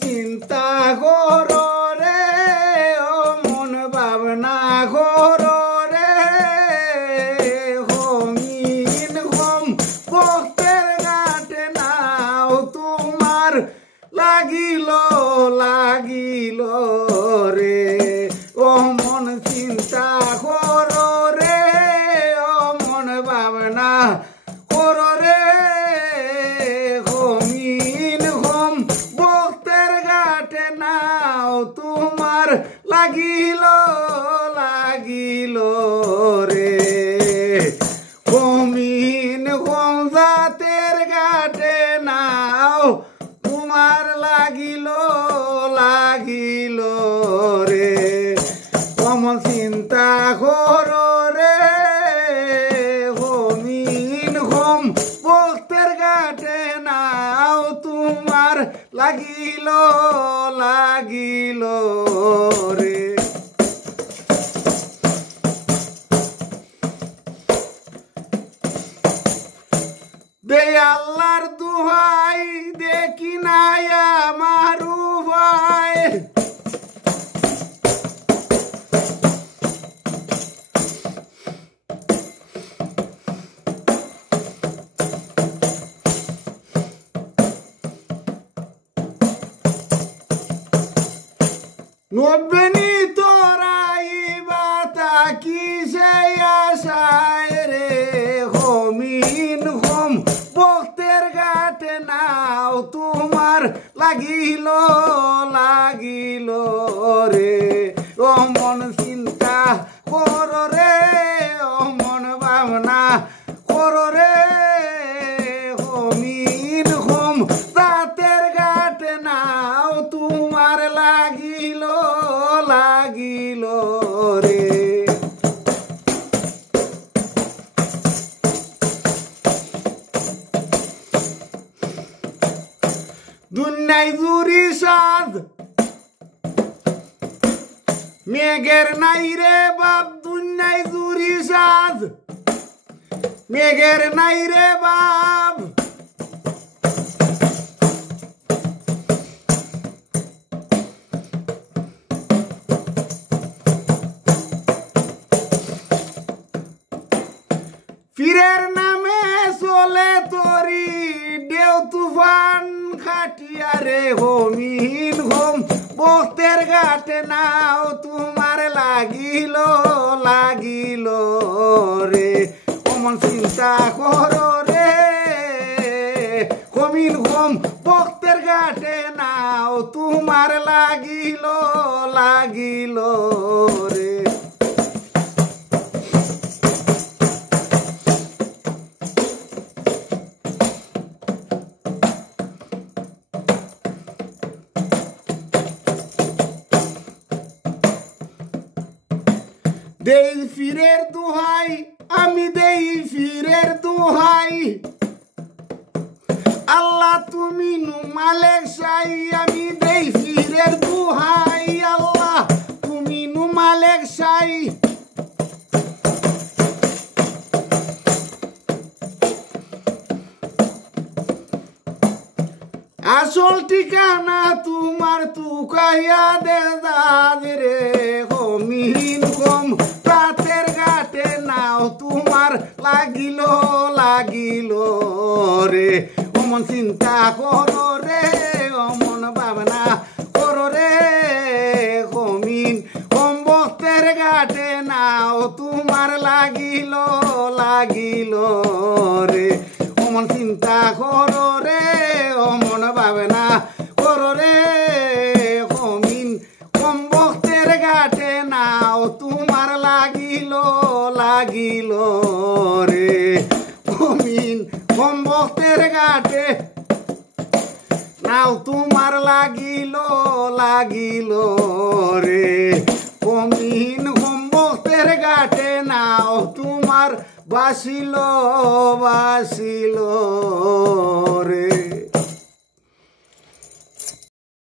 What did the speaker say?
চিন্তা করো রে ও মন ভাবনা করো রে হমিন হম ভক্তের ঘাটে নাও তোমার লাগিল লাগিল রে ও মন চিন্তা করো রে ও মন ভাবনা করো রে হমিন হম ভক্তের ঘাটে নাও তোমার লাগিল লাগিল রে হমিন হম জাতের ঘাটে নাও তোমার লাগিল লাগিল রে কমন চিন্তা করো রে হমিন হম ভক্তের ঘাটে নাও তোমার লাগিল লাগিল রে দে আল্লাহর দুহাই দেখি নাই আমারু ভাই নবেনি তোরাই বাতা কি সে আশায় রে হমিন হম ভক্তের ঘাটে নাও তোমার লাগিল লাগিল রে ও মন চিন্তা করো রে ও মন ভাবনা করো রে হমিন হম জাতের ঘাটে নাও তোমার লাগিল লাগিল রে দুনিয়ায় জুরি সাজ মেঘের নাই রে বাপ দুনিয়ায় জুরি সাজ মেঘের নাই রে বাপ ফিরের নামে চলে তরি দেও তুফান খাটিয়া রে হমিন হম ভক্তের ঘাটে নাও তোমার লাগিল লাগিল রে অমন চিন্তা করো রে হমিন হম ভক্তের ঘাটে নাও তোমার লাগিল লাগিল রে দেই ফিরের দুহাই আমি দেই ফিরের দুহাই আল্লাহ তুমি নুমালেক সাই আমি দেই ফিরের দুহাই আল্লাহ তুমি নুমালেক সাই আসল ঠিকানা তোমার তুকাইয়া দে দাদ রে হমিন কম রাতের ঘাটে নাও তোমার লাগিল লাগিল রে অমন চিন্তা করো রে অমন ভাবনা করো রে হমিন কম ভক্তের ঘাটে নাও তোমার লাগিল লাগিল রে অমন চিন্তা করো রে অমন ভাবনা করো রে হমিন কম ভক্তের ঘাটে নাও তোমার লাগিল লাগিল রে হমিন কম ভক্তের ঘাটে নাও তোমার লাগিল লাগিল রে হমিন কম ভক্তের ঘাটে নাও তোমার বাসিল বাসিল রে।